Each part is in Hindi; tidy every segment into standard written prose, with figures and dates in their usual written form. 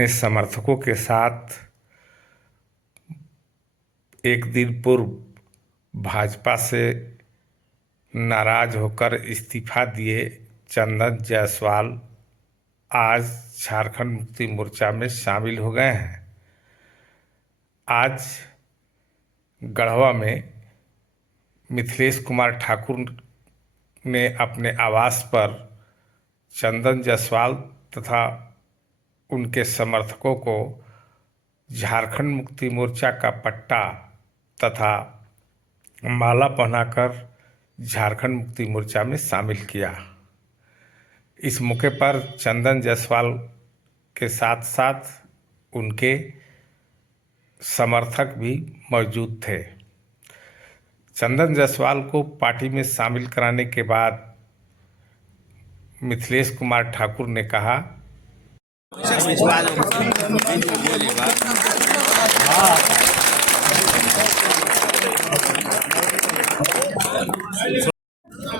अपने समर्थकों के साथ एक दिन पूर्व भाजपा से नाराज होकर इस्तीफा दिए चंदन जायसवाल आज झारखंड मुक्ति मोर्चा में शामिल हो गए हैं। आज गढ़वा में मिथिलेश कुमार ठाकुर ने अपने आवास पर चंदन जायसवाल तथा उनके समर्थकों को झारखंड मुक्ति मोर्चा का पट्टा तथा माला पहनाकर झारखंड मुक्ति मोर्चा में शामिल किया। इस मौके पर चंदन जायसवाल के साथ साथ उनके समर्थक भी मौजूद थे। चंदन जायसवाल को पार्टी में शामिल कराने के बाद मिथिलेश कुमार ठाकुर ने कहा,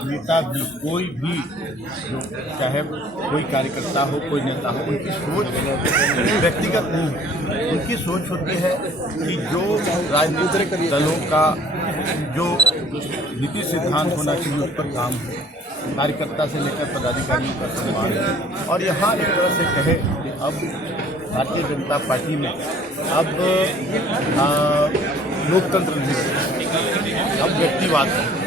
नेता भी कोई भी चाहे कोई कार्यकर्ता हो कोई नेता हो, उनकी सोच व्यक्तिगत नहीं, उनकी सोच होती है कि जो राजनीतिक दलों का जो नीति सिद्धांत होना चाहिए उस पर काम हो, कार्यकर्ता से लेकर पदाधिकारियों का सम्मान है। और यहाँ एक तरह से कहे कि अब भारतीय जनता पार्टी में अब लोकतंत्र नहीं, अब व्यक्तिवाद है।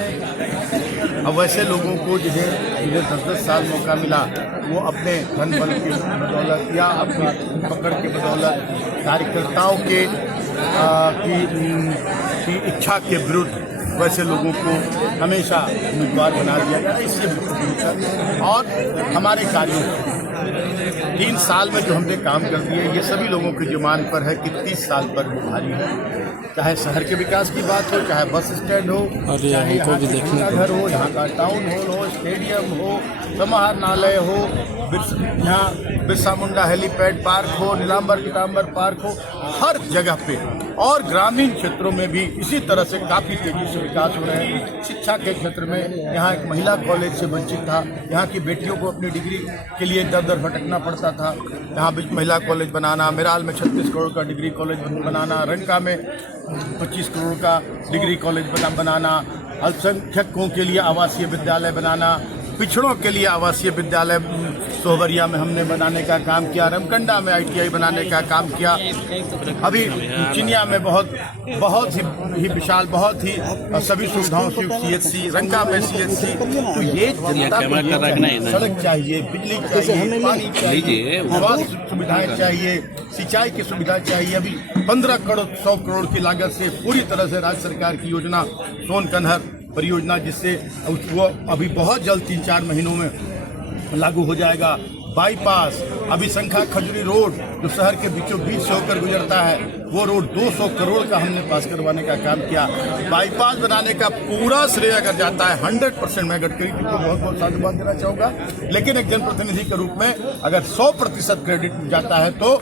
अब वैसे लोगों को जो है मुझे 10-10 साल मौका मिला, वो अपने धन बल की बदौलत या अपनी पकड़ के बदौलत कार्यकर्ताओं की इच्छा के विरुद्ध वैसे लोगों को हमेशा उम्मीदवार बना दिया गया। इससे और हमारे कार्यों 3 साल में जो हमने काम कर दिए, ये सभी लोगों की जुबान पर है कि 30 साल पर वो भारी है। चाहे शहर के विकास की बात हो, चाहे बस स्टैंड हो, चाहे यहाँ का घर हो, यहाँ का टाउन हॉल हो, स्टेडियम हो, समाहरणालय हो, यहाँ बिरसा मुंडा हेलीपैड पार्क हो, नीलांबर पीताम्बर पार्क हो, हर जगह पे और ग्रामीण क्षेत्रों में भी इसी तरह से काफ़ी तेजी से विकास हो रहे हैं। शिक्षा के क्षेत्र में यहाँ एक महिला कॉलेज से वंचित था, यहाँ की बेटियों को अपनी डिग्री के लिए दर दर भटकना पड़ता था। यहाँ बीच महिला कॉलेज बनाना, मेराल में 36 करोड़ का डिग्री कॉलेज बनाना, रंका में 25 करोड़ का डिग्री कॉलेज बनाना, अल्पसंख्यकों के लिए आवासीय विद्यालय बनाना, पिछड़ों के लिए आवासीय विद्यालय सोहबरिया में हमने बनाने का काम किया, रमकंडा में ITI बनाने का काम किया, अभी चिनिया में बहुत ही विशाल, बहुत ही सभी सुविधाओं से CHC, रंका में CHC। तो ये जनता को सड़क चाहिए, बिजली चाहिए, पानी चाहिए, स्वास्थ्य सुविधाएं चाहिए, सिंचाई की सुविधा चाहिए। अभी 15 करोड़ 100 करोड़ की लागत से पूरी तरह से राज्य सरकार की योजना सोन कन्हर परियोजना, जिससे वो अभी बहुत जल्द 3-4 महीनों में लागू हो जाएगा। बाईपास अभी शंखा खजुरी रोड जो शहर के बीचों बीच से होकर गुजरता है, वो रोड 200 करोड़ का हमने पास करवाने का काम किया। बाईपास बनाने का पूरा श्रेय अगर जाता है 100%, मैं गडकरी जी को बहुत बहुत साधुवाद देना चाहूँगा, लेकिन एक जनप्रतिनिधि के रूप में अगर 100% क्रेडिट जाता है तो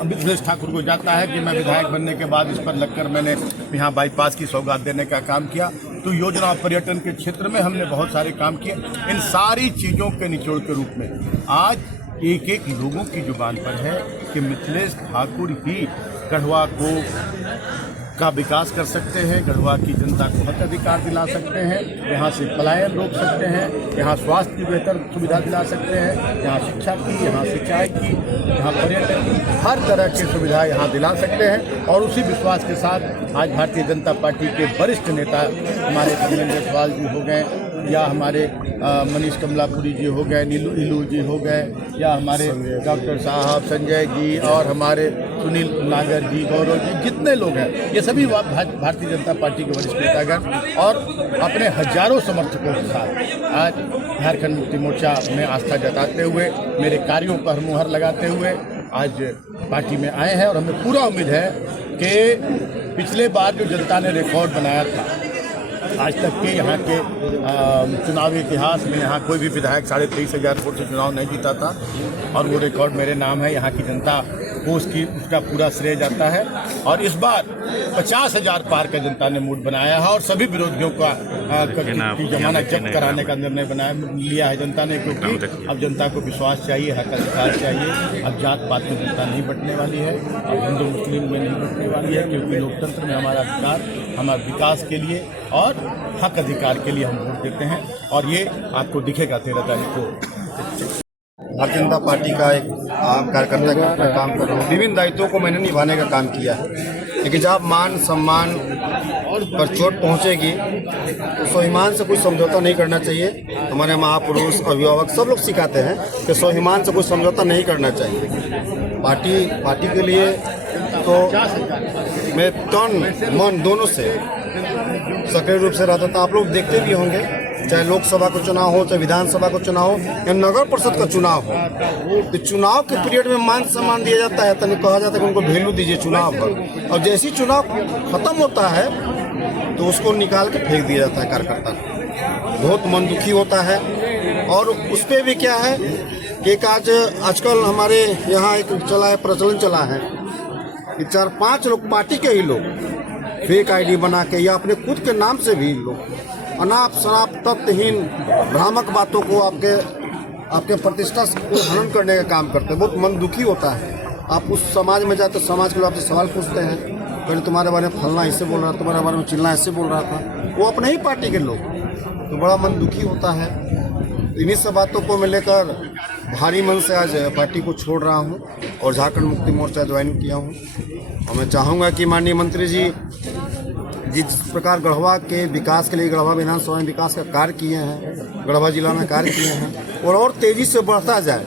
मिथिलेश ठाकुर को जाता है कि मैं विधायक बनने के बाद इस पर लगकर मैंने यहाँ बाईपास की सौगात देने का काम किया। तो योजना पर्यटन के क्षेत्र में हमने बहुत सारे काम किए। इन सारी चीज़ों के निचोड़ के रूप में आज एक लोगों की जुबान पर है कि मिथिलेश ठाकुर ही गढ़वा का विकास कर सकते हैं, गढ़वा की जनता को हक अधिकार दिला सकते हैं, यहाँ से पलायन रोक सकते हैं, यहाँ स्वास्थ्य की बेहतर सुविधा दिला सकते हैं, यहाँ शिक्षा की, यहाँ सिंचाई की, यहाँ पर्यटन की, हर तरह की सुविधा यहाँ दिला सकते हैं। और उसी विश्वास के साथ आज भारतीय जनता पार्टी के वरिष्ठ नेता हमारे चंदन जायसवाल जी हो गए, या हमारे मनीष कमलापुरी जी हो गए, नीलू जी हो गए, या हमारे डॉक्टर साहब संजय जी और हमारे सुनील नागर जी, गौरव जी, जितने लोग हैं ये सभी भारतीय जनता पार्टी के वरिष्ठ नेतागण और अपने हजारों समर्थकों के साथ आज झारखंड मुक्ति मोर्चा में आस्था जताते हुए, मेरे कार्यों पर मुहर लगाते हुए आज पार्टी में आए हैं। और हमें पूरा उम्मीद है कि पिछले बार जो जनता ने रिकॉर्ड बनाया था, आज तक के यहाँ के चुनावी इतिहास में यहाँ कोई भी विधायक 23,500 वोट से चुनाव नहीं जीता था, और वो रिकॉर्ड मेरे नाम है। यहाँ की जनता को उसका पूरा श्रेय जाता है। और इस बार 50,000 पार का जनता ने मूड बनाया है और सभी विरोधियों का की जमानत जब्त कराने का निर्णय लिया है जनता ने, क्योंकि अब जनता को विश्वास चाहिए, हक अधिकार चाहिए। अब जात पात में जनता नहीं बंटने वाली है, अब हिंदू मुस्लिम में नहीं बंटने वाली है, क्योंकि लोकतंत्र में हमारा अधिकार हमारे विकास के लिए और हक अधिकार के लिए हम वोट देते हैं। और ये आपको दिखेगा 13 तारीख को। भारतीय जनता पार्टी का एक आम कार्यकर्ता के रूप में काम कर रहा हूँ। विभिन्न दायित्वों को मैंने निभाने का काम किया है, लेकिन जब मान सम्मान पर चोट पहुँचेगी तो स्वाभिमान से कोई समझौता नहीं करना चाहिए। हमारे महापुरुष अभिभावक सब लोग सिखाते हैं कि स्वाभिमान से कोई समझौता नहीं करना चाहिए। पार्टी के लिए तो मैं तन मन दोनों से सक्रिय रूप से रहता था। आप लोग देखते भी होंगे, चाहे लोकसभा का चुनाव हो, चाहे विधानसभा का चुनाव हो या नगर परिषद का चुनाव हो, तो चुनाव के पीरियड में मान सम्मान दिया जाता है, तो कहा जाता है कि उनको वैल्यू दीजिए चुनाव पर। और जैसे ही चुनाव खत्म होता है तो उसको निकाल के फेंक दिया जाता है कार्यकर्ता को। बहुत मन दुखी होता है। और उस पर भी क्या है कि एक आजकल हमारे यहाँ एक प्रचलन चला है कि 4-5 लोग पार्टी के ही लोग फेक आईडी बना के या अपने खुद के नाम से भी लोग अनाप शराब तथ्यहीन भ्रामक बातों को आपके प्रतिष्ठा को हनन करने का काम करते हैं। बहुत मन दुखी होता है। आप उस समाज में जाते, समाज के लोग आपसे सवाल पूछते हैं, पहले तुम्हारे बारे में फलना ऐसे बोल रहा था, तुम्हारे बारे में चिल्ला ऐसे बोल रहा था, वो अपने ही पार्टी के लोग, तो बड़ा मन दुखी होता है। इन्हीं सब बातों को मैं लेकर भारी मन से आज पार्टी को छोड़ रहा हूँ और झारखंड मुक्ति मोर्चा ज्वाइन किया हूँ। और मैं चाहूँगा कि माननीय मंत्री जी जिस प्रकार गढ़वा के विकास के लिए गढ़वा विधानसभा में विकास का कार्य किए हैं, गढ़वा जिला में कार्य किए हैं, और तेज़ी से बढ़ता जाए।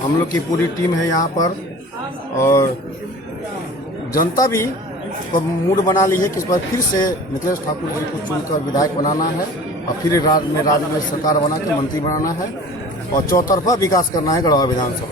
हम लोग की पूरी टीम है यहाँ पर और जनता भी मूड बना ली है कि इस बार फिर से मिथिलेश ठाकुर जी को चुनकर विधायक बनाना है और फिर राज्य में सरकार बना के मंत्री बनाना है और चौतरफा विकास करना है गढ़वा विधानसभा।